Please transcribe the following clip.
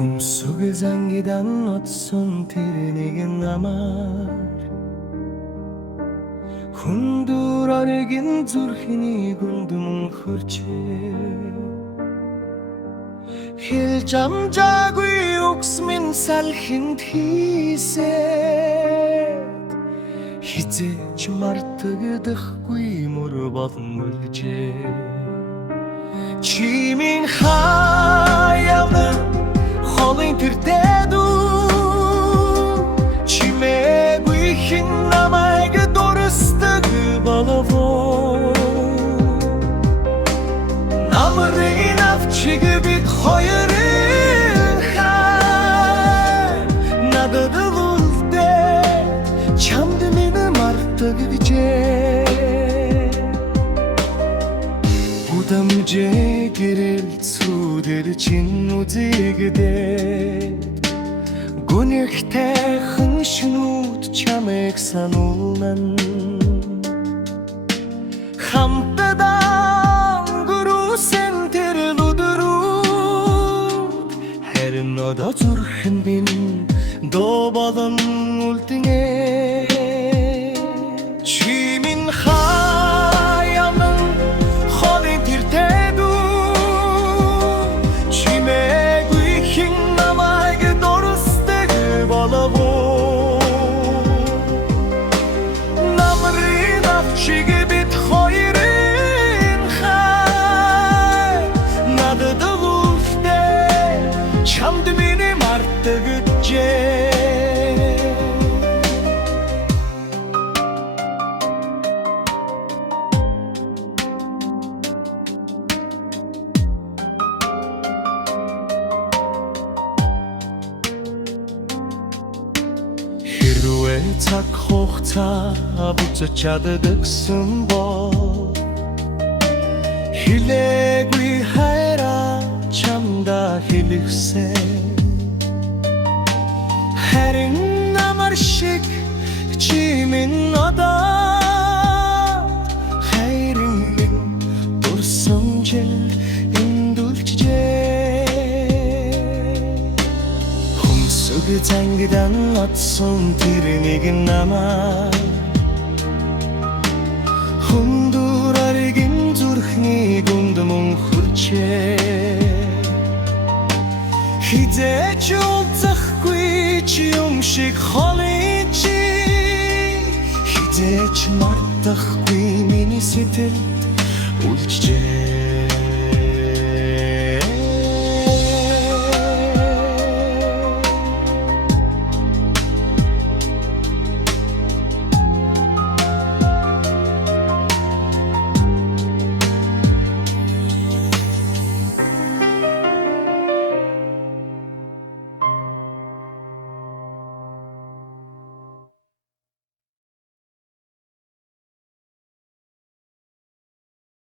Хүмсүг зангидан отсон тэр нэгэн намар Хүндүр оргин зүрхний гүндмэн хөрчээ Хэл жамжаагүй үгс минь салхинд хийсэд Хизээч мартагдахгүй мөр болон үлжээ Чимийн хаяна холын тэр дэдүү Чимээгүй хин намайг дурстаг боловоо Намрын авчиг бид хоёрын хай Надад үлдээ чамд минь мартаг гэжээ Удамжээ гэрэл цүүдэр чин үзэгдээ Гүнэгтэй шнүүд чамайг сануулнан Хамтдаа өнгөрөөсөн тэр өдрүүд Харин одоо зүрхэн минь доо болон үлдэнэ Чи минь хаяна холын тэр дэдүү Чимээгүй хин намайг дурстаг боловоо Намрын авчиг бид хоёрын хай Надад үлдээ чамд минь мартаг гэжээ Хэрвээ цаг хугацаа буцаж чаддагсан бол Хэлээгүй хайраа чамда хэлэхсэн Харин намар шиг чи минь одоо хайрын минь дурсамжил Хүмсүг зангидан отсон тэр нэгэн намар Хүндүр оргин зүрхний гүндмэн хөрчээ Хизээч уулзахгүй чи юм шиг холын чи Хизээч мартахгүй миний сэтгэл үлджээ